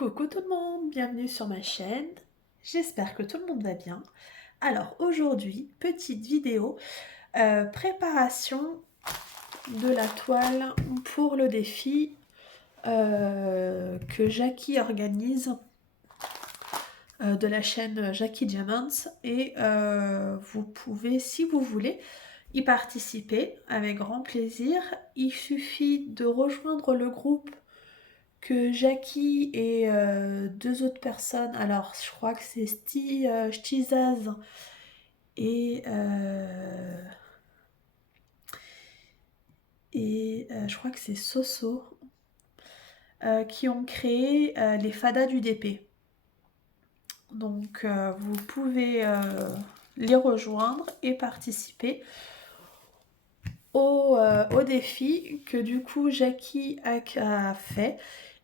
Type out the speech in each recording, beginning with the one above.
Coucou tout le monde, bienvenue sur ma chaîne. J'espère que tout le monde va bien. Alors aujourd'hui, petite vidéo préparation de la toile pour le défi que Jackie organise de la chaîne Jackie Diamonds et vous pouvez, si vous voulez, y participer avec grand plaisir. Il suffit de rejoindre le groupe que Jackie et deux autres personnes, alors je crois que c'est Stizaz et, je crois que c'est Soso, qui ont créé les fadas du DP. Donc vous pouvez les rejoindre et participer au défi que du coup Jackie a fait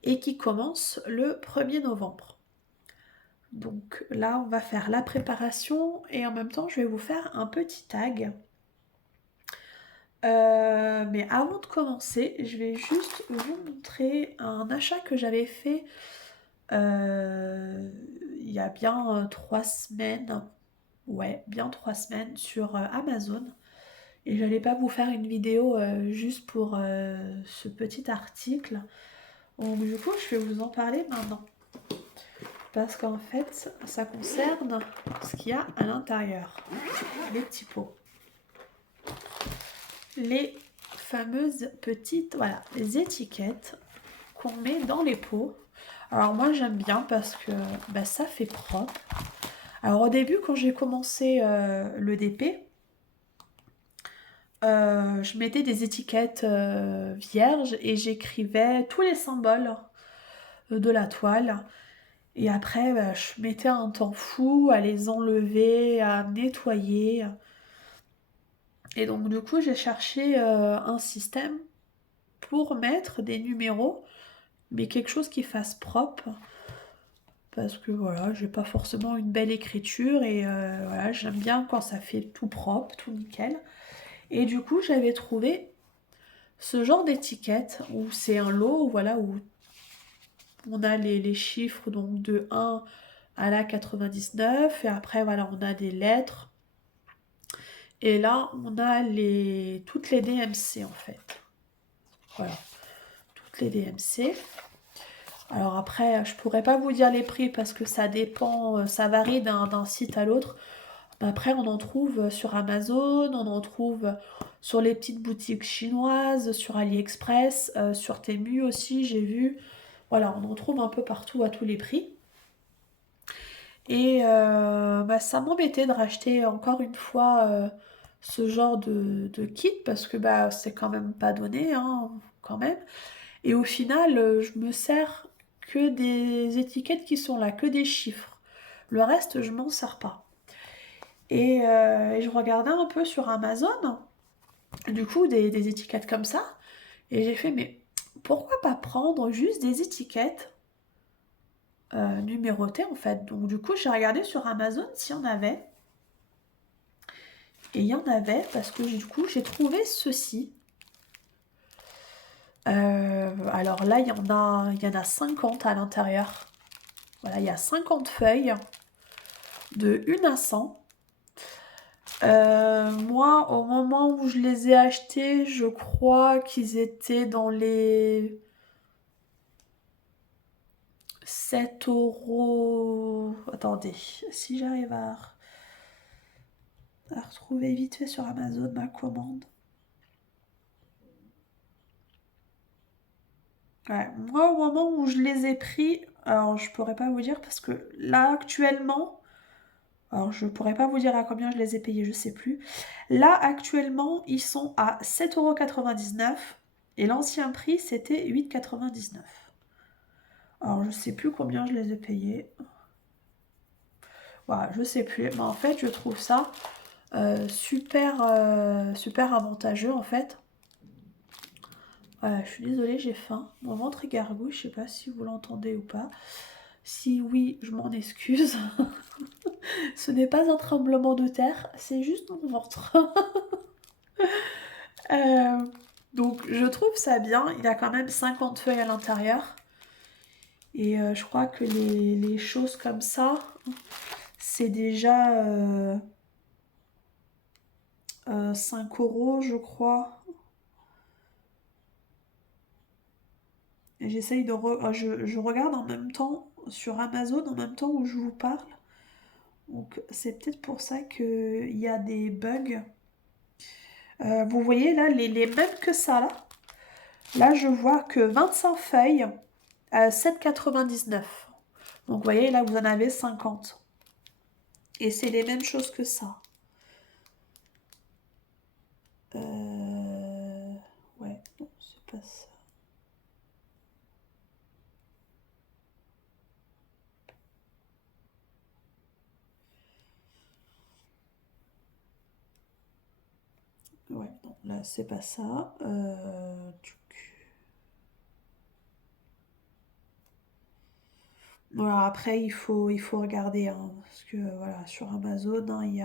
et qui commence le 1er novembre. Donc là, on va faire la préparation et en même temps, je vais vous faire un petit tag. Mais avant de commencer, je vais juste vous montrer un achat que j'avais fait il y a bien 3 semaines. Ouais, bien 3 semaines sur Amazon. Et j'allais pas vous faire une vidéo juste pour ce petit article. Donc du coup, je vais vous en parler maintenant. Parce qu'en fait, ça concerne ce qu'il y a à l'intérieur. Les petits pots. Les fameuses petites, voilà, les étiquettes qu'on met dans les pots. Alors moi j'aime bien parce que ça fait propre. Alors au début quand j'ai commencé le DP, je mettais des étiquettes vierges et j'écrivais tous les symboles de la toile. Et après, je mettais un temps fou à les enlever, à nettoyer. Et donc du coup, j'ai cherché un système pour mettre des numéros, mais quelque chose qui fasse propre. Parce que voilà, j'ai pas forcément une belle écriture et voilà, j'aime bien quand ça fait tout propre, tout nickel. Et du coup, j'avais trouvé ce genre d'étiquette où c'est un lot, voilà, où on a les chiffres donc de 1 à la 99 et après voilà, on a des lettres. Et là, on a toutes les DMC en fait. Voilà, toutes les DMC. Alors après, je pourrais pas vous dire les prix parce que ça dépend, ça varie d'un site à l'autre. Après, on en trouve sur Amazon, on en trouve sur les petites boutiques chinoises, sur AliExpress, sur Temu aussi, j'ai vu. Voilà, on en trouve un peu partout à tous les prix. Et ça m'embêtait de racheter encore une fois ce genre de kit parce que c'est quand même pas donné, hein, quand même. Et au final, je me sers que des étiquettes qui sont là, que des chiffres. Le reste, je m'en sers pas. Et je regardais un peu sur Amazon, du coup, des étiquettes comme ça. Et j'ai fait, mais pourquoi pas prendre juste des étiquettes numérotées en fait. Donc du coup, j'ai regardé sur Amazon s'il y en avait. Et il y en avait parce que du coup, j'ai trouvé ceci. Alors là, il y en a 50 à l'intérieur. Voilà, il y a 50 feuilles de 1 à 100. Moi, au moment où je les ai achetés, je crois qu'ils étaient dans les 7 euros. Attendez, si j'arrive à retrouver vite fait sur Amazon ma commande. Ouais, moi, au moment où je les ai pris, alors je pourrais pas vous dire parce que là, actuellement, alors je pourrais pas vous dire à combien je les ai payés, je sais plus. Là, actuellement, ils sont à 7,99 € et l'ancien prix, c'était 8,99 €. Alors, je sais plus combien je les ai payés. Voilà, je sais plus. Mais en fait, je trouve ça super avantageux, en fait. Voilà, je suis désolée, j'ai faim. Mon ventre est gargouille, je sais pas si vous l'entendez ou pas. Si oui, je m'en excuse. Ce n'est pas un tremblement de terre, c'est juste mon ventre. Donc je trouve ça bien, il y a quand même 50 feuilles à l'intérieur. Et je crois que les choses comme ça, c'est déjà 5 € je crois. Et j'essaye je regarde en même temps sur Amazon en même temps où je vous parle. Donc c'est peut-être pour ça qu'il y a des bugs. Vous voyez là, les mêmes que ça là. Là je vois que 25 feuilles à 7,99. Donc vous voyez là vous en avez 50. Et c'est les mêmes choses que ça. Ouais, non, c'est pas ça. Ouais, non, là c'est pas ça. Voilà, après il faut regarder, hein, parce que voilà, sur Amazon, hein, il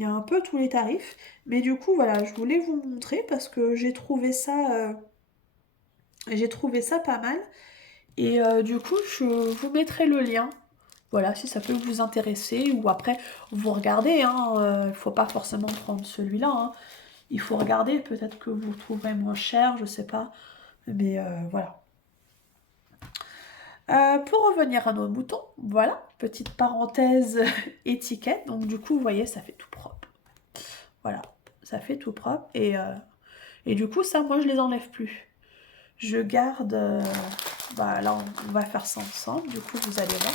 y a un peu tous les tarifs. Mais du coup, voilà, je voulais vous montrer parce que j'ai trouvé ça pas mal. Et du coup, je vous mettrai le lien. Voilà, si ça peut vous intéresser. Ou après, vous regardez, hein, il ne faut pas forcément prendre celui-là, hein. Il faut regarder, peut-être que vous le trouverez moins cher, je sais pas. Mais voilà. Pour revenir à nos moutons, voilà, petite parenthèse étiquette. Donc du coup, vous voyez, ça fait tout propre. Voilà, ça fait tout propre. Et du coup, ça, moi, je les enlève plus. Je garde... bah là, on va faire ça ensemble. Du coup, vous allez voir.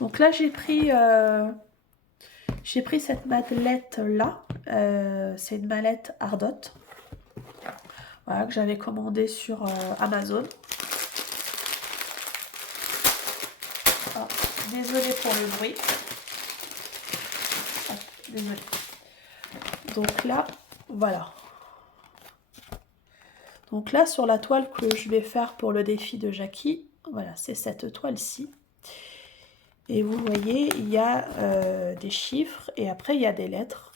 Donc là, j'ai pris cette mallette-là. C'est une mallette Ardot. Voilà, que j'avais commandée sur Amazon. Ah, désolée pour le bruit. Ah, désolée. Donc là, voilà. Donc là, sur la toile que je vais faire pour le défi de Jackie, voilà, c'est cette toile-ci. Et vous voyez, il y a des chiffres et après, il y a des lettres.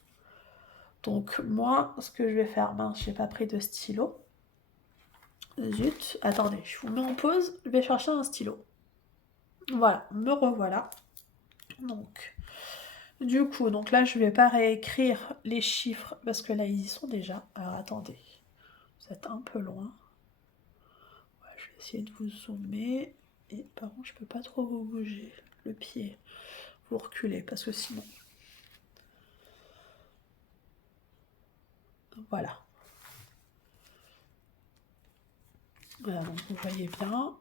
Donc moi, ce que je vais faire, mince, j'ai pas pris de stylo. Zut, attendez, je vous mets en pause, je vais chercher un stylo. Voilà, me revoilà. Donc, du coup, donc là, je vais pas réécrire les chiffres parce que là, ils y sont déjà. Alors, attendez, vous êtes un peu loin. Ouais, je vais essayer de vous zoomer. Et par contre, je peux pas trop vous bouger le pied. Vous reculez parce que sinon... Voilà. Voilà, donc vous voyez bien.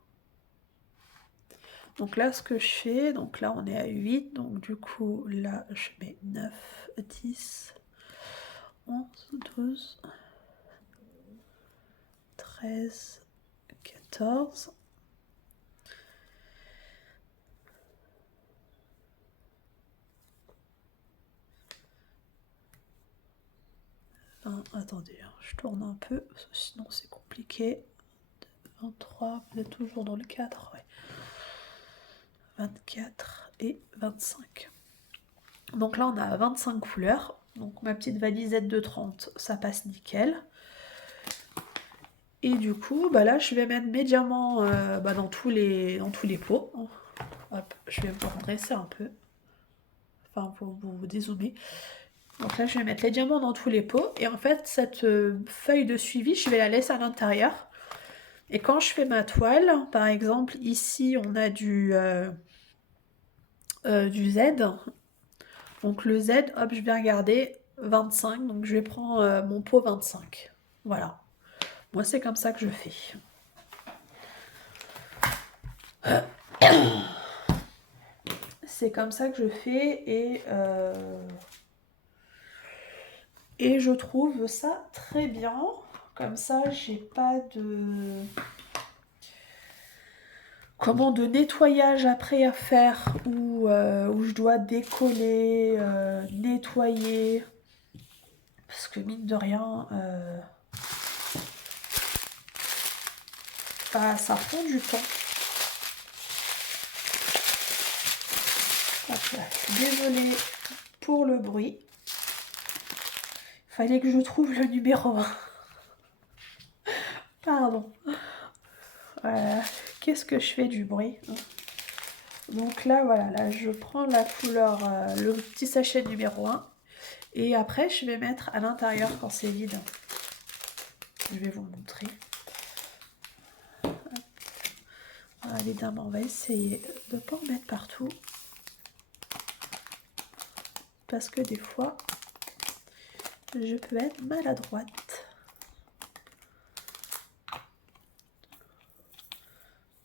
Donc là, ce que je fais, donc là, on est à 8. Donc du coup, là, je mets 9, 10, 11, 12, 13, 14. Attendez, hein, je tourne un peu, parce que sinon c'est compliqué. 23, vous êtes toujours dans le 4, ouais. 24 et 25. Donc là, on a 25 couleurs. Donc ma petite valisette de 30, ça passe nickel. Et du coup, bah là, je vais mettre mes diamants dans tous les pots. Hop, je vais vous redresser un peu. Enfin, pour vous dézoomer. Donc là, je vais mettre les diamants dans tous les pots. Et en fait, cette feuille de suivi, je vais la laisser à l'intérieur. Et quand je fais ma toile, par exemple, ici, on a du Z. Donc le Z, hop, je vais regarder 25. Donc je vais prendre mon pot 25. Voilà. Moi, c'est comme ça que je fais. C'est comme ça que je fais et je trouve ça très bien. Comme ça, j'ai pas de nettoyage après à faire où je dois décoller, nettoyer. Parce que mine de rien, ça prend du temps. Hop là, je suis désolée pour le bruit. Il fallait que je trouve le numéro 1. Pardon. Voilà. qu'est-ce que je fais du bruit, hein. Donc là, voilà, là je prends la couleur, le petit sachet numéro 1. Et après, je vais mettre à l'intérieur quand c'est vide. Je vais vous montrer. Évidemment, on va essayer de ne pas en mettre partout. Parce que des fois, je peux être maladroite.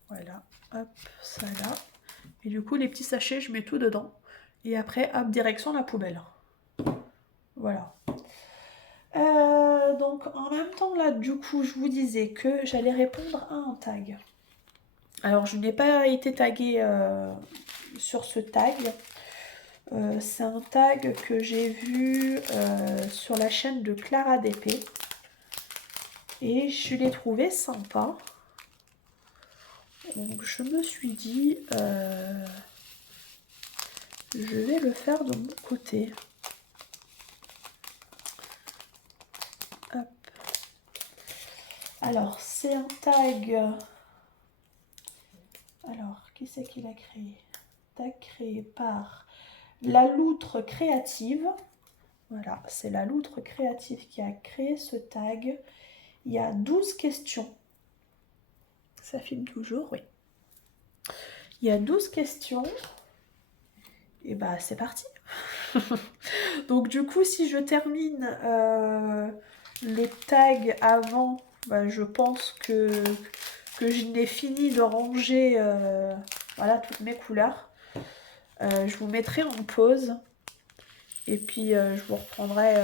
Voilà, hop, ça là. Et du coup, les petits sachets, je mets tout dedans. Et après, hop, direction la poubelle. Voilà. Donc, en même temps, là, du coup, je vous disais que j'allais répondre à un tag. Alors, je n'ai pas été taguée sur ce tag. C'est un tag que j'ai vu sur la chaîne de Clara DP. Et je l'ai trouvé sympa. Donc, je me suis dit... je vais le faire de mon côté. Hop. Alors, c'est un tag... Alors, qui c'est qui l'a créé? Tag créé par La Loutre Créative. Voilà, c'est La Loutre Créative qui a créé ce tag. Il y a 12 questions. Ça filme toujours, oui. Il y a 12 questions. Et bah, c'est parti. Donc, du coup, si je termine le tag avant, bah, je pense que je n'ai fini de ranger voilà, toutes mes couleurs. Je vous mettrai en pause. Et puis, je vous reprendrai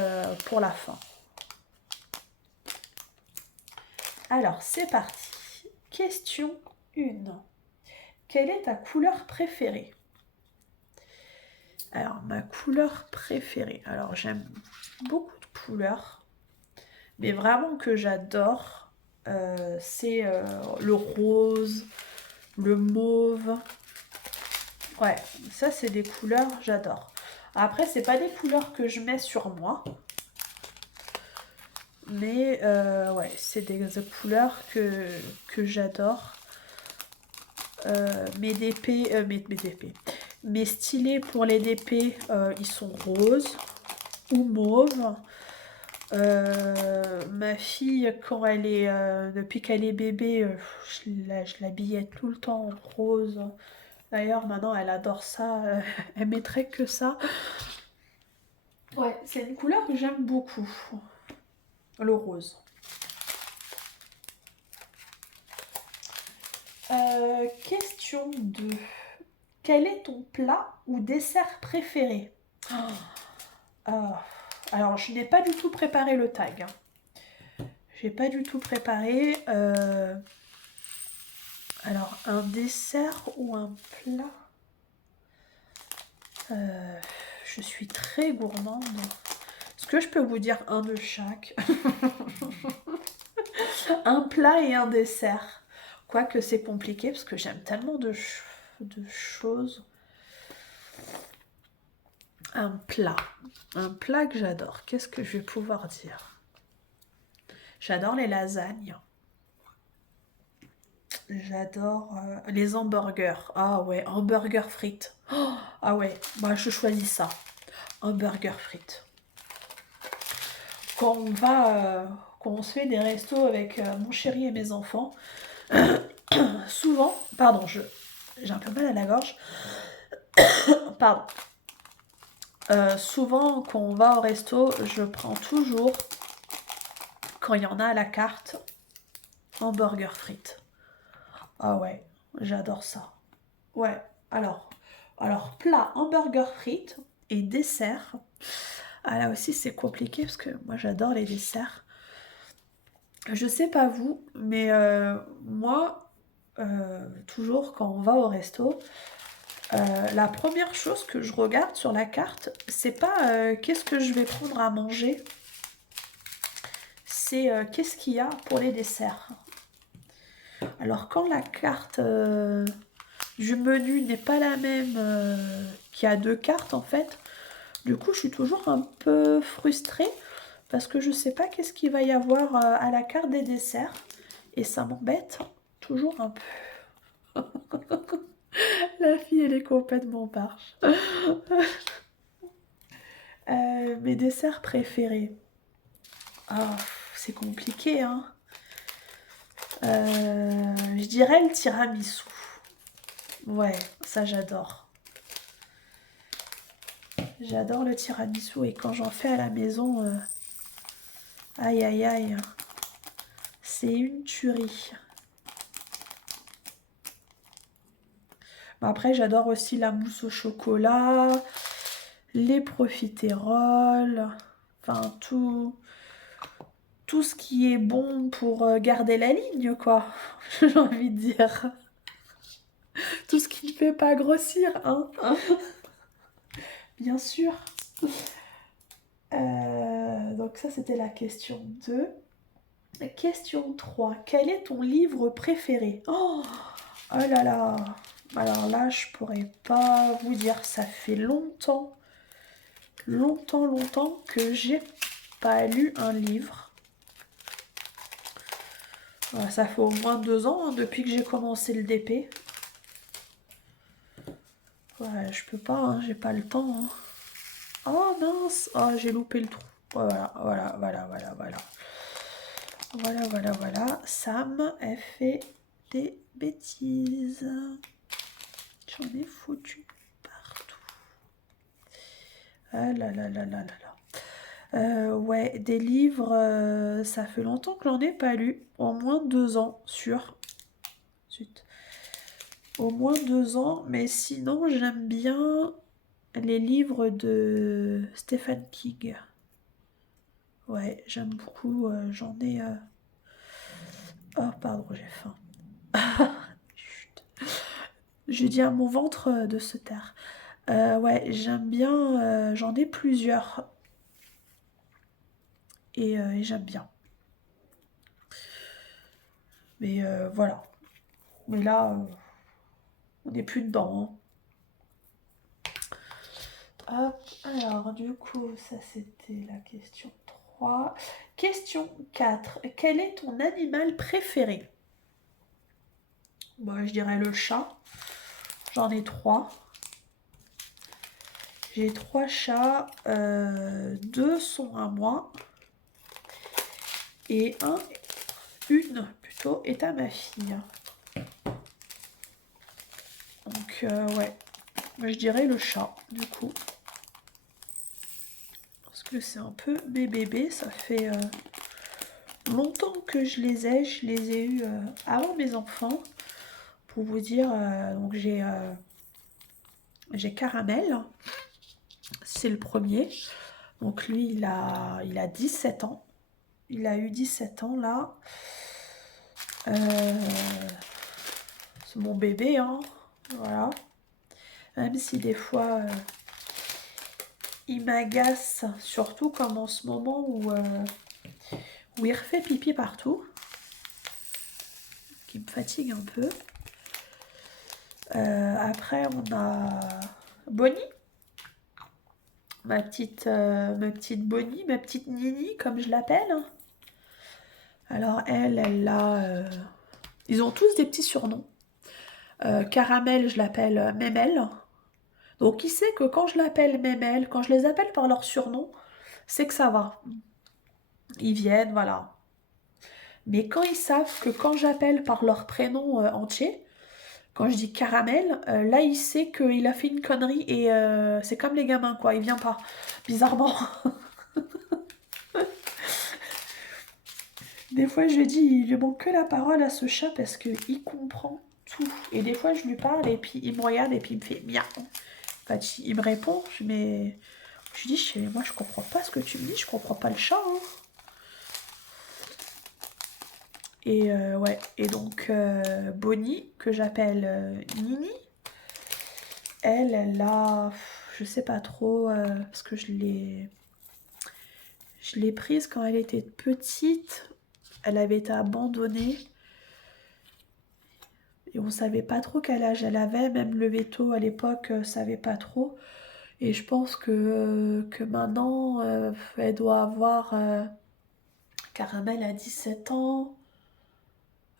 pour la fin. Alors, c'est parti. Question 1. Quelle est ta couleur préférée? Alors, ma couleur préférée. Alors, j'aime beaucoup de couleurs. Mais vraiment que j'adore, c'est le rose, le mauve. Ouais, ça, c'est des couleurs, j'adore. Après, c'est pas des couleurs que je mets sur moi. Mais ouais, c'est des couleurs que j'adore. Mes DP, mes stylés pour les DP, ils sont roses ou mauves. Ma fille, quand elle est, depuis qu'elle est bébé, je l'habillais tout le temps en rose. D'ailleurs, maintenant, elle adore ça. Elle mettrait que ça. Ouais, c'est une couleur que j'aime beaucoup. Le rose. Question 2. Quel est ton plat ou dessert préféré? Alors, je n'ai pas du tout préparé le tag. J'ai pas du tout préparé. Alors, un dessert ou un plat? Je suis très gourmande. Est-ce que je peux vous dire un de chaque? Un plat et un dessert. Quoique c'est compliqué parce que j'aime tellement de choses. Un plat que j'adore. Qu'est-ce que je vais pouvoir dire? J'adore les lasagnes. J'adore les hamburgers. Ah ouais, hamburger frites. Oh, ah ouais, moi je choisis ça. Hamburger frites. Quand on va, quand on se fait des restos avec mon chéri et mes enfants, souvent, pardon, j'ai un peu mal à la gorge. Pardon. Souvent, quand on va au resto, je prends toujours, quand il y en a à la carte, hamburger frites. Ah ouais, j'adore ça. Ouais, alors plat, hamburger frites et dessert. Ah là aussi, c'est compliqué parce que moi, j'adore les desserts. Je sais pas vous, mais moi, toujours quand on va au resto, la première chose que je regarde sur la carte, c'est pas qu'est-ce que je vais prendre à manger, c'est qu'est-ce qu'il y a pour les desserts. Alors quand la carte du menu n'est pas la même qu'il y a deux cartes en fait, du coup je suis toujours un peu frustrée parce que je sais pas qu'est-ce qu'il va y avoir à la carte des desserts et ça m'embête toujours un peu. La fille, elle est complètement barge. Mes desserts préférés. Ah, c'est compliqué, hein. Je dirais le tiramisu. Ouais, ça j'adore. J'adore le tiramisu et quand j'en fais à la maison, aïe aïe aïe, c'est une tuerie. Après, j'adore aussi la mousse au chocolat, les profiteroles, enfin tout ce qui est bon pour garder la ligne, quoi. J'ai envie de dire. Tout ce qui ne fait pas grossir, hein. Bien sûr. Donc ça, c'était la question 2. Question 3. Quel est ton livre préféré? Oh là là. Alors là, je pourrais pas vous dire. Ça fait longtemps que j'ai pas lu un livre. Ouais, ça fait au moins 2 ans, hein, depuis que j'ai commencé le DP. Ouais, je peux pas, hein, j'ai pas le temps, hein. Oh mince! Oh, j'ai loupé le trou. Voilà. Voilà. Sam, elle fait des bêtises. J'en ai foutu partout. Ah là là là là là là. Ouais, des livres, ça fait longtemps que j'en ai pas lu. Au moins 2 ans, sûr. Zut. Au moins 2 ans, mais sinon j'aime bien les livres de Stephen King. Ouais, j'aime beaucoup. J'en ai. Oh, pardon, j'ai faim. Chut. Je dis à mon ventre de se taire. Ouais, j'aime bien. J'en ai plusieurs. Et j'aime bien. Mais voilà. Mais là, on n'est plus dedans, hein. Hop, alors du coup, ça c'était la question 3. Question 4. Quel est ton animal préféré? Bon, je dirais le chat. J'en ai 3. J'ai 3 chats. 2 sont à moi. Et une plutôt, est à ma fille. Donc, ouais. Je dirais le chat, du coup. Parce que c'est un peu mes bébés. Ça fait longtemps que je les ai. Je les ai eus avant mes enfants. Pour vous dire, donc j'ai Caramel. C'est le premier. Donc lui, il a 17 ans. Il a eu 17 ans là. C'est mon bébé, hein. Voilà. Même si des fois, il m'agace, surtout comme en ce moment où il refait pipi partout. Qui me fatigue un peu. Après, on a Bonnie. Ma petite Bonnie, ma petite Nini, comme je l'appelle. Alors elle a... Ils ont tous des petits surnoms. Caramel, je l'appelle Mémel. Donc qui sait que quand je l'appelle Mémel, quand je les appelle par leur surnom, c'est que ça va. Ils viennent, voilà. Mais quand ils savent que quand j'appelle par leur prénom entier, quand je dis Caramel, là il sait qu'il a fait une connerie et c'est comme les gamins quoi, il vient pas. Bizarrement. Des fois je dis, il lui manque que la parole à ce chat parce qu'il comprend tout. Et des fois je lui parle et puis il me regarde et puis il me fait miaou. En fait, il me répond, mais je lui dis, moi je comprends pas ce que tu me dis, je comprends pas le chat. Hein. Et ouais, et donc Bonnie, que j'appelle Nini, elle a, je sais pas trop, parce que je l'ai prise quand elle était petite, elle avait été abandonnée, et on savait pas trop quel âge elle avait, même le veto à l'époque savait pas trop, et je pense que maintenant, elle doit avoir, Caramel à 17 ans,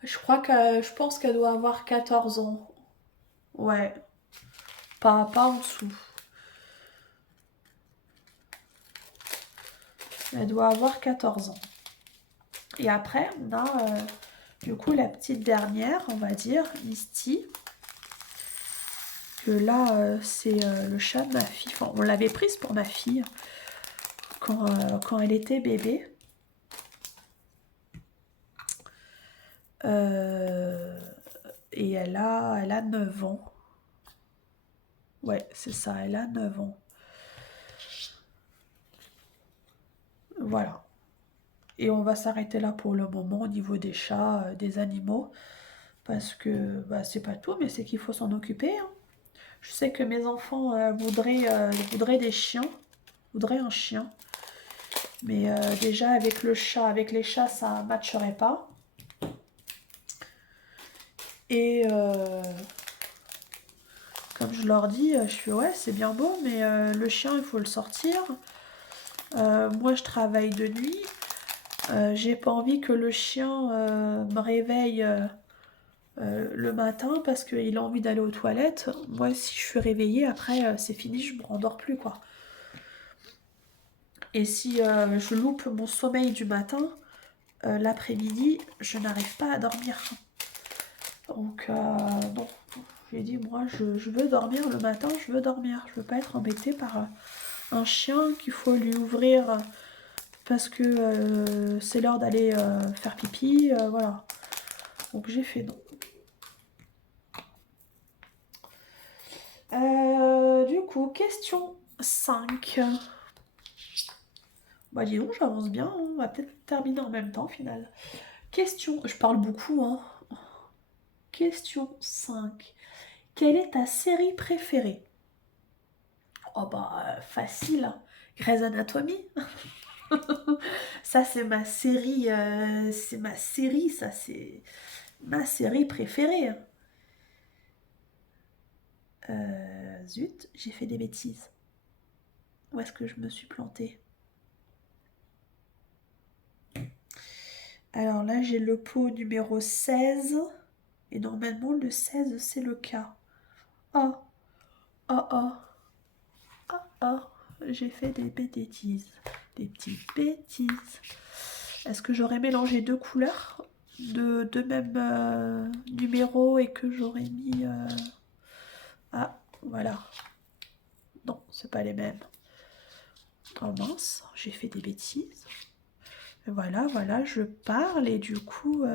Je pense qu'elle doit avoir 14 ans. Ouais, pas en dessous. Elle doit avoir 14 ans. Et après, on a du coup la petite dernière, on va dire, Misty. Que là, c'est le chat de ma fille. Enfin, on l'avait prise pour ma fille quand elle était bébé. Et elle a 9 ans. Ouais, c'est ça, elle a 9 ans. Voilà. Et on va s'arrêter là pour le moment au niveau des chats, des animaux. Parce que bah, c'est pas tout, mais c'est qu'il faut s'en occuper, hein. Je sais que mes enfants voudraient des chiens, voudraient un chien. Mais déjà avec les chats, ça matcherait pas. Et comme je leur dis, je fais ouais, c'est bien beau, mais le chien, il faut le sortir. Moi, je travaille de nuit. J'ai pas envie que le chien me réveille le matin parce qu'il a envie d'aller aux toilettes. Moi, si je suis réveillée, après, c'est fini, je me rendors plus, quoi. Et si je loupe mon sommeil du matin, l'après-midi, je n'arrive pas à dormir. Donc, non. J'ai dit, moi, je veux dormir le matin, je veux dormir. Je veux pas être embêtée par un chien qu'il faut lui ouvrir parce que c'est l'heure d'aller faire pipi. Voilà. Donc, j'ai fait non. Du coup, question 5. Bah dis donc, j'avance bien, hein. On va peut-être terminer en même temps, au final. Question, je parle beaucoup, hein. Question 5. Quelle est ta série préférée? Oh bah, facile, hein. Grey's Anatomy. Ça, c'est ma série, ça, c'est ma série préférée. Zut, j'ai fait des bêtises. Où est-ce que je me suis plantée? Alors là, j'ai le pot numéro 16. Et normalement, le 16, c'est le cas. Oh, oh, oh, oh, oh. J'ai fait des bêtises. Des petites bêtises. Est-ce que j'aurais mélangé deux couleurs de même numéro et que j'aurais mis... Ah, voilà. Non, c'est pas les mêmes. Oh mince, j'ai fait des bêtises. Voilà, voilà, je parle et du coup...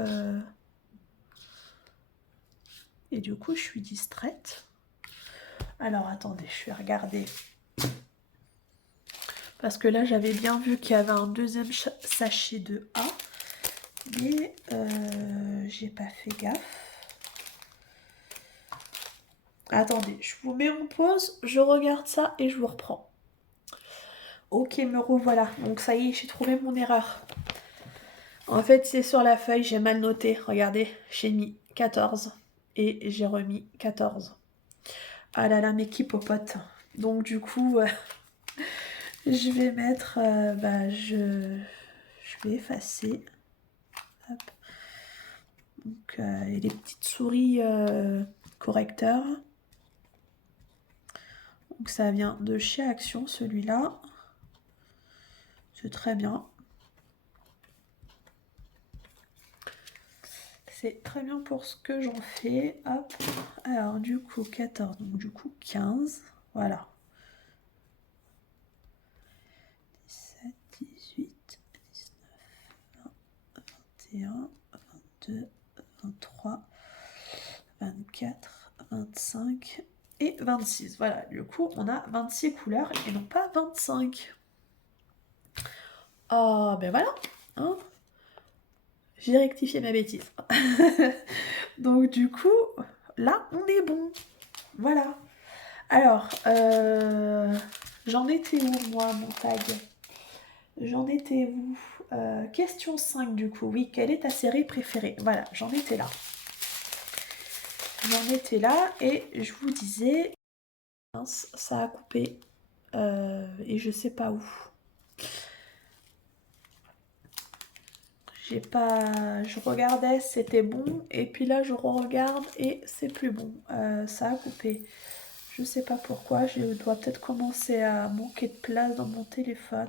Et du coup, je suis distraite. Alors, attendez, je vais regarder. Parce que là, j'avais bien vu qu'il y avait un deuxième sachet de A. Mais j'ai pas fait gaffe. Attendez, je vous mets en pause, je regarde ça et je vous reprends. Ok, me revoilà. Donc ça y est, j'ai trouvé mon erreur. En fait, c'est sur la feuille, j'ai mal noté. Regardez, j'ai mis 14 et j'ai remis 14. Ah là là, mes qui popote. Donc du coup, je vais mettre... je vais effacer. Hop. Donc, et les petites souris correcteurs. Donc ça vient de chez Action, celui-là. C'est très bien. C'est très bien pour ce que j'en fais. Hop. Alors du coup 14, donc du coup 15. Voilà. 17, 18, 19, 20, 21, 22, 23, 24, 25 et 26. Voilà, du coup on a 26 couleurs et non pas 25. Oh ben voilà, hein. J'ai rectifié ma bêtise. Donc du coup, là, on est bon. Voilà. Alors, j'en étais où, moi, mon tag? J'en étais où? Question 5, du coup. Oui, quelle est ta série préférée? Voilà, j'en étais là. J'en étais là et je vous disais... Mince, ça a coupé. Et je sais pas où. J'ai pas... Je regardais, c'était bon. Et puis là, je regarde et c'est plus bon. Ça a coupé. Je sais pas pourquoi. Je dois peut-être commencer à manquer de place dans mon téléphone.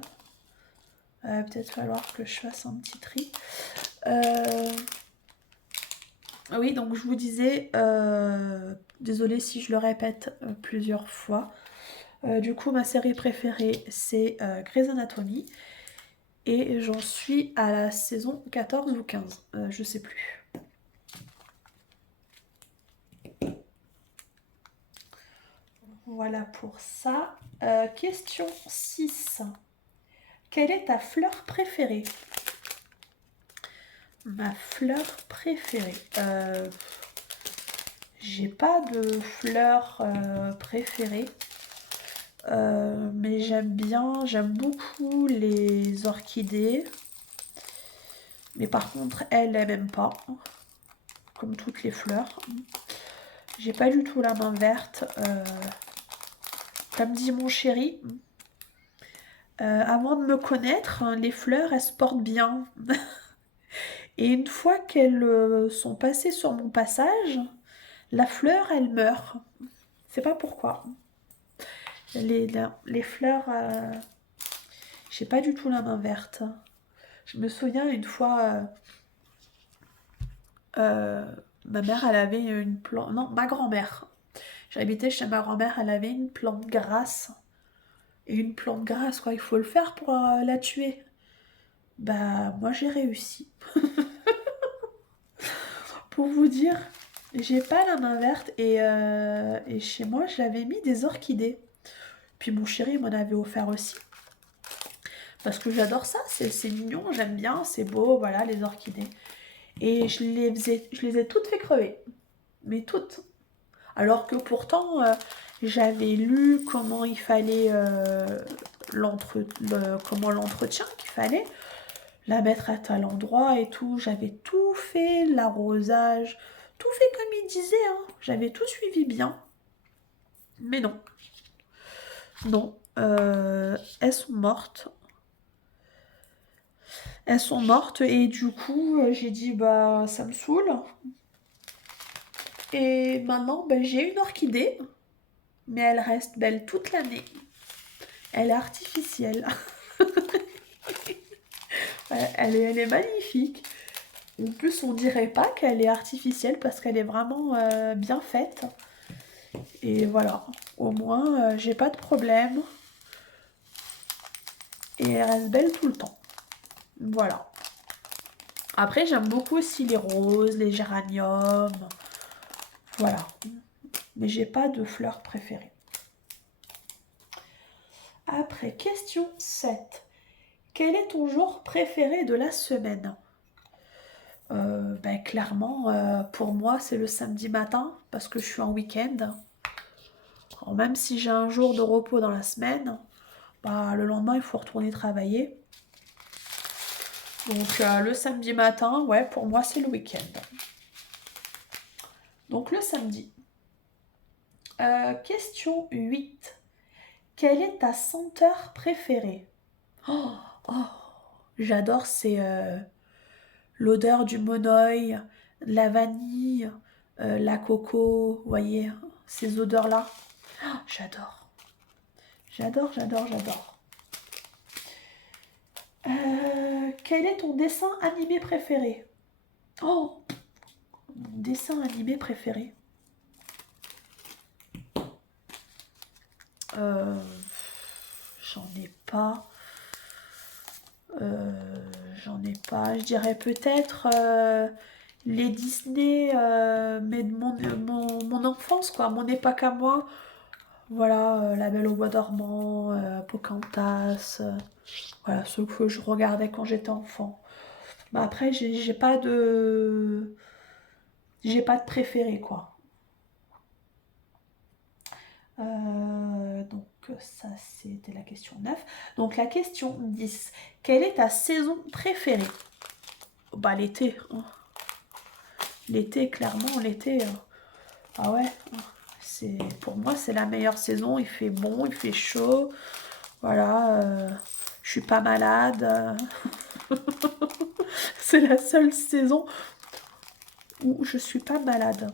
Peut-être falloir que je fasse un petit tri. Oui, donc je vous disais, désolée si je le répète plusieurs fois. Du coup, ma série préférée, c'est Grey's Anatomy. Et j'en suis à la saison 14 ou 15, je sais plus. Voilà pour ça. Question 6. Quelle est ta fleur préférée? Ma fleur préférée. J'ai pas de fleur préférée. Mais j'aime beaucoup les orchidées. Mais par contre, elle aime pas. Comme toutes les fleurs. J'ai pas du tout la main verte. Comme dit mon chéri, avant de me connaître, hein, les fleurs, elles se portent bien. Et une fois qu'elles sont passées sur mon passage, la fleur, elle meurt. Je sais pas pourquoi. Les fleurs, j'ai pas du tout la main verte. Je me souviens une fois, ma mère, elle avait une plante... Non, ma grand-mère. J'habitais chez ma grand-mère, elle avait une plante grasse. Et une plante grasse, quoi, il faut le faire pour la tuer. Bah, moi j'ai réussi. Pour vous dire, j'ai pas la main verte et chez moi j'avais mis des orchidées. Puis mon chéri m'en avait offert aussi. Parce que j'adore ça, c'est mignon, j'aime bien, c'est beau, voilà, les orchidées. Et je les ai toutes fait crever. Mais toutes. Alors que pourtant, j'avais lu comment il fallait comment l'entretien qu'il fallait. La mettre à tel endroit et tout. J'avais tout fait, l'arrosage, tout fait comme il disait, hein. J'avais tout suivi bien. Mais non. Non. Elles sont mortes. Elles sont mortes et du coup, j'ai dit, bah, ça me saoule. Et maintenant, bah, j'ai une orchidée, mais elle reste belle toute l'année. Elle est artificielle. Elle est magnifique. En plus, on dirait pas qu'elle est artificielle parce qu'elle est vraiment bien faite. Et voilà, au moins, j'ai pas de problème. Et elle reste belle tout le temps. Voilà. Après, j'aime beaucoup aussi les roses, les géraniums. Voilà. Mais j'ai pas de fleurs préférées. Après, question 7. Quel est ton jour préféré de la semaine? Ben, clairement, pour moi, c'est le samedi matin parce que je suis en week-end. Alors, même si j'ai un jour de repos dans la semaine, bah, le lendemain, il faut retourner travailler. Donc, le samedi matin, ouais, pour moi, c'est le week-end. Donc, le samedi. Question 8. Quelle est ta senteur préférée? Oh, oh, j'adore, c'est l'odeur du monoeil, la vanille, la coco, vous voyez, ces odeurs-là. Oh, j'adore. J'adore, j'adore, j'adore. Quel est ton dessin animé préféré? Oh, mon dessin animé préféré. Euh, J'en ai pas. J'en ai pas. Je dirais peut-être les Disney, mais de mon enfance, quoi. Mon époque à moi. Voilà, La Belle au Bois dormant, Pocahontas. Voilà, ceux que je regardais quand j'étais enfant. Bah après, j'ai pas de... J'ai pas de préféré, quoi. Donc ça, c'était la question 9. Donc la question 10. Quelle est ta saison préférée? Bah l'été. Hein. L'été, clairement, l'été. Ah ouais. Pour moi, c'est la meilleure saison. Il fait bon, il fait chaud. Voilà. Je suis pas malade. C'est la seule saison où je suis pas malade.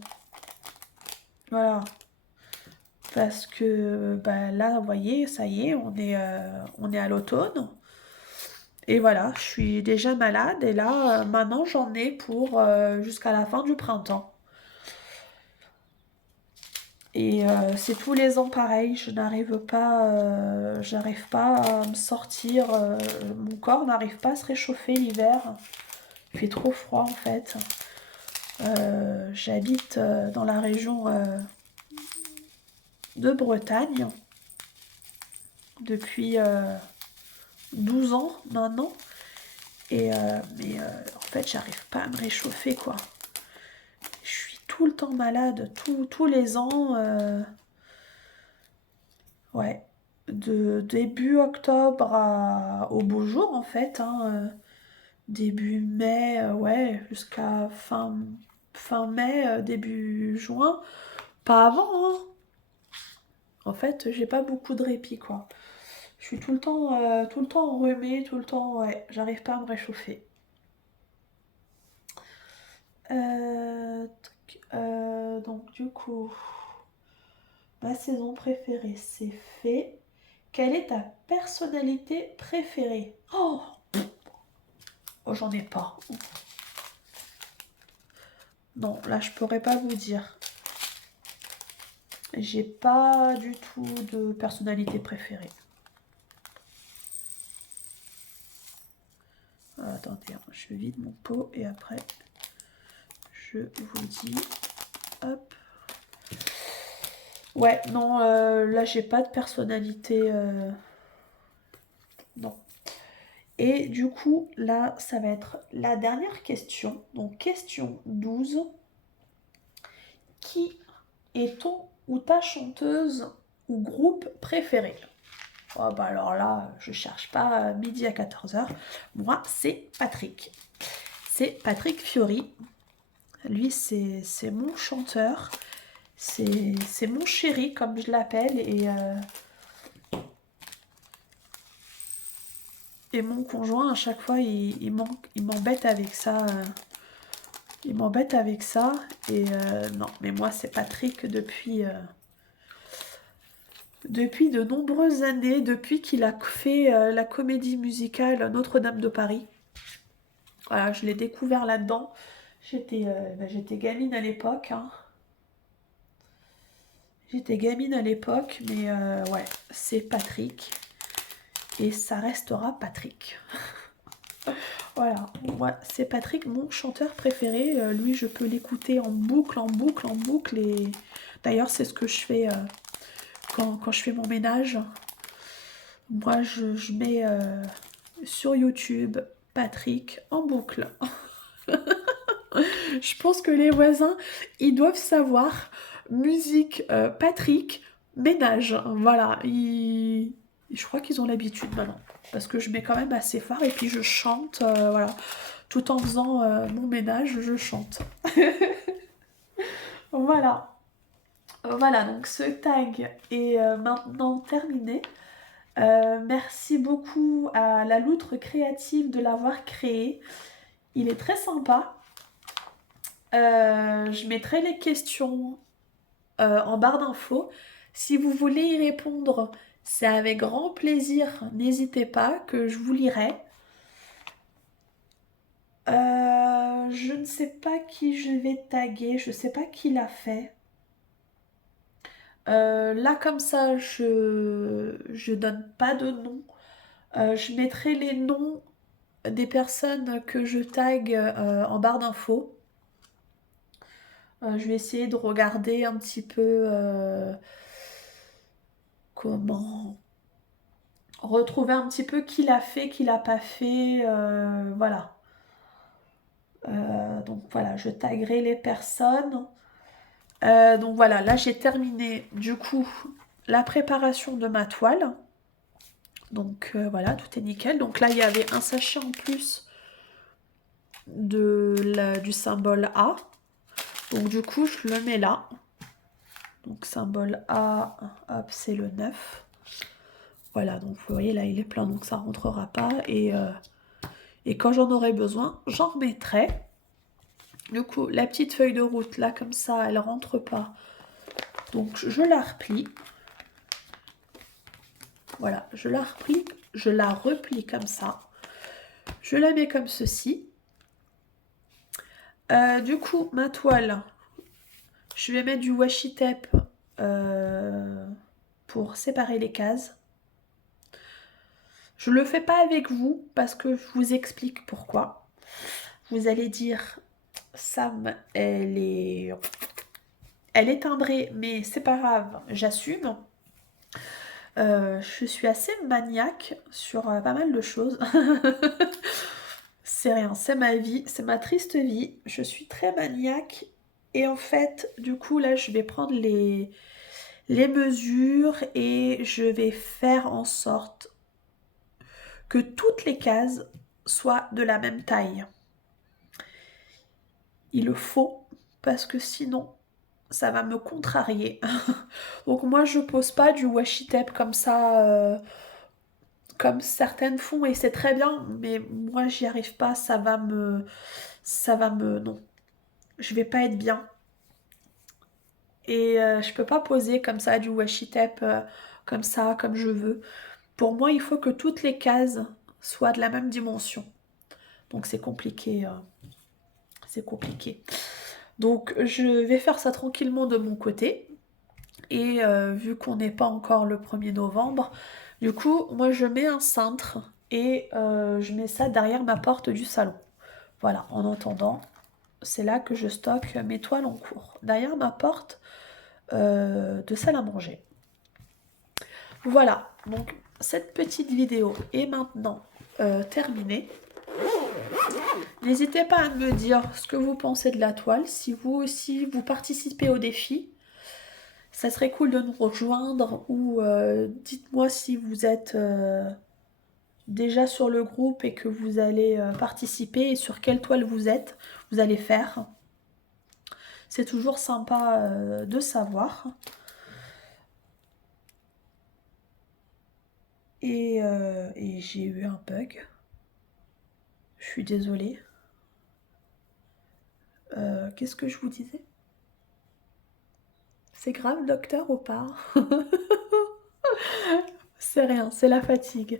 Voilà. Parce que bah, là, vous voyez, ça y est, on est à l'automne. Et voilà, je suis déjà malade. Et là, maintenant, j'en ai pour jusqu'à la fin du printemps. Et c'est tous les ans pareil, j'arrive pas à me sortir, mon corps n'arrive pas à se réchauffer l'hiver. Il fait trop froid en fait. J'habite dans la région de Bretagne depuis 12 ans maintenant. Mais en fait, j'arrive pas à me réchauffer quoi. Je suis tout le temps malade, tous les ans. Ouais, de début octobre au beau jour en fait, hein, début mai, ouais, jusqu'à fin mai, début juin, pas avant, hein. En fait, j'ai pas beaucoup de répit quoi. Je suis tout le temps enrhumée, tout le temps, ouais, j'arrive pas à me réchauffer. Donc du coup, ma saison préférée c'est fait. Quelle est ta personnalité préférée? Oh, j'en ai pas. Non, là, je pourrais pas vous dire. J'ai pas du tout de personnalité préférée. Attendez, hein, je vide mon pot et après, je vous dis. Hop. Ouais, non, là, j'ai pas de personnalité. Non. Et du coup, là, ça va être la dernière question. Donc, question 12. Qui est ton ou ta chanteuse ou groupe préféré? Oh bah alors là, je cherche pas midi à 14h. Moi, c'est Patrick. C'est Patrick Fiori. Lui, c'est mon chanteur. C'est mon chéri, comme je l'appelle. Et mon conjoint, à chaque fois, il m'embête avec ça. Il m'embête avec ça. Et non, mais moi, c'est Patrick depuis de nombreuses années, depuis qu'il a fait la comédie musicale Notre-Dame de Paris. Voilà, je l'ai découvert là-dedans. J'étais gamine à l'époque, hein. J'étais gamine à l'époque, mais ouais, c'est Patrick. Et ça restera Patrick. Voilà, ouais, c'est Patrick, mon chanteur préféré. Lui, je peux l'écouter en boucle, en boucle, en boucle. Et d'ailleurs, c'est ce que je fais quand je fais mon ménage. Moi, je mets sur YouTube Patrick en boucle. Je pense que les voisins, ils doivent savoir musique Patrick, ménage. Voilà, je crois qu'ils ont l'habitude maintenant. Parce que je mets quand même assez fort et puis je chante, voilà. Tout en faisant mon ménage, je chante. Voilà. Voilà, donc ce tag est maintenant terminé. Merci beaucoup à la loutre créative de l'avoir créé. Il est très sympa. Je mettrai les questions en barre d'infos. Si vous voulez y répondre, c'est avec grand plaisir. N'hésitez pas, que je vous lirai. Je ne sais pas qui je vais taguer, je ne sais pas qui l'a fait. Là, comme ça, je donne pas de nom. Je mettrai les noms des personnes que je tag en barre d'infos. Je vais essayer de regarder un petit peu comment retrouver un petit peu qui l'a fait, qui l'a pas fait, voilà. Donc voilà, je taguerai les personnes. Donc voilà, là j'ai terminé du coup la préparation de ma toile. Donc voilà, tout est nickel. Donc là il y avait un sachet en plus du symbole A. Donc du coup je le mets là. Donc symbole A, hop, c'est le 9. Voilà, donc vous voyez là il est plein donc ça rentrera pas. Et quand j'en aurai besoin, j'en remettrai. Du coup, la petite feuille de route, là, comme ça, elle rentre pas. Donc, je la replie. Voilà, je la replie, je la replie comme ça. Je la mets comme ceci. Du coup, ma toile, je vais mettre du washi tape pour séparer les cases. Je ne le fais pas avec vous parce que je vous explique pourquoi. Vous allez dire, Sam, elle est timbrée, mais c'est pas grave, j'assume. Je suis assez maniaque sur pas mal de choses. C'est rien, c'est ma vie, c'est ma triste vie. Je suis très maniaque. Et en fait, du coup, là, je vais prendre les mesures et je vais faire en sorte que toutes les cases soient de la même taille. Il le faut parce que sinon, ça va me contrarier. Donc moi, je pose pas du washi tape comme ça, comme certaines font et c'est très bien, mais moi, j'y arrive pas. Non, je vais pas être bien. Et je peux pas poser comme ça du washi tape comme ça, comme je veux. Pour moi, il faut que toutes les cases soient de la même dimension. Donc c'est compliqué. C'est compliqué. Donc je vais faire ça tranquillement de mon côté. Et vu qu'on n'est pas encore le 1er novembre, du coup, moi je mets un cintre et je mets ça derrière ma porte du salon. Voilà, en attendant, c'est là que je stocke mes toiles en cours. Derrière ma porte de salle à manger. Voilà, donc cette petite vidéo est maintenant terminée. N'hésitez pas à me dire ce que vous pensez de la toile, si vous aussi vous participez au défi. Ça serait cool de nous rejoindre ou dites-moi si vous êtes déjà sur le groupe et que vous allez participer et sur quelle toile vous allez faire. C'est toujours sympa de savoir. Et j'ai eu un bug. Je suis désolée. Qu'est-ce que je vous disais? C'est grave, docteur, ou pas? C'est rien, c'est la fatigue.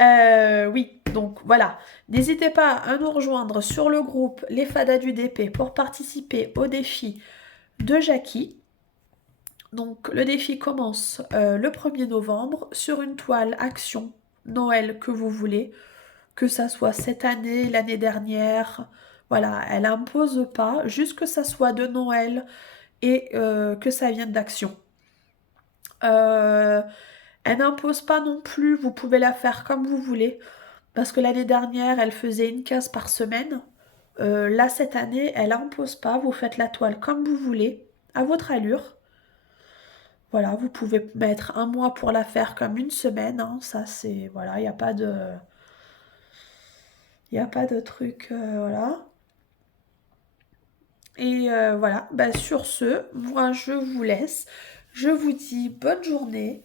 Oui, donc voilà. N'hésitez pas à nous rejoindre sur le groupe Les Fadas du DP pour participer au défi de Jackie. Donc le défi commence le 1er novembre sur une toile action Noël que vous voulez, que ça soit cette année, l'année dernière. Voilà, elle impose pas, juste que ça soit de Noël et que ça vienne d'Action. Elle n'impose pas non plus, vous pouvez la faire comme vous voulez, parce que l'année dernière, elle faisait une case par semaine. Là, cette année, elle n'impose pas, vous faites la toile comme vous voulez, à votre allure. Voilà, vous pouvez mettre un mois pour la faire comme une semaine, hein, ça c'est... Voilà, il n'y a pas de... Il n'y a pas de truc, voilà. Et voilà, bah, sur ce, moi je vous laisse. Je vous dis bonne journée,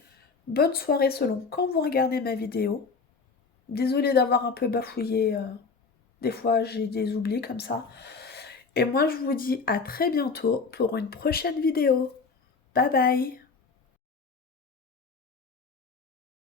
bonne soirée selon quand vous regardez ma vidéo. Désolée d'avoir un peu bafouillé, des fois j'ai des oublis comme ça. Et moi je vous dis à très bientôt pour une prochaine vidéo. Bye bye!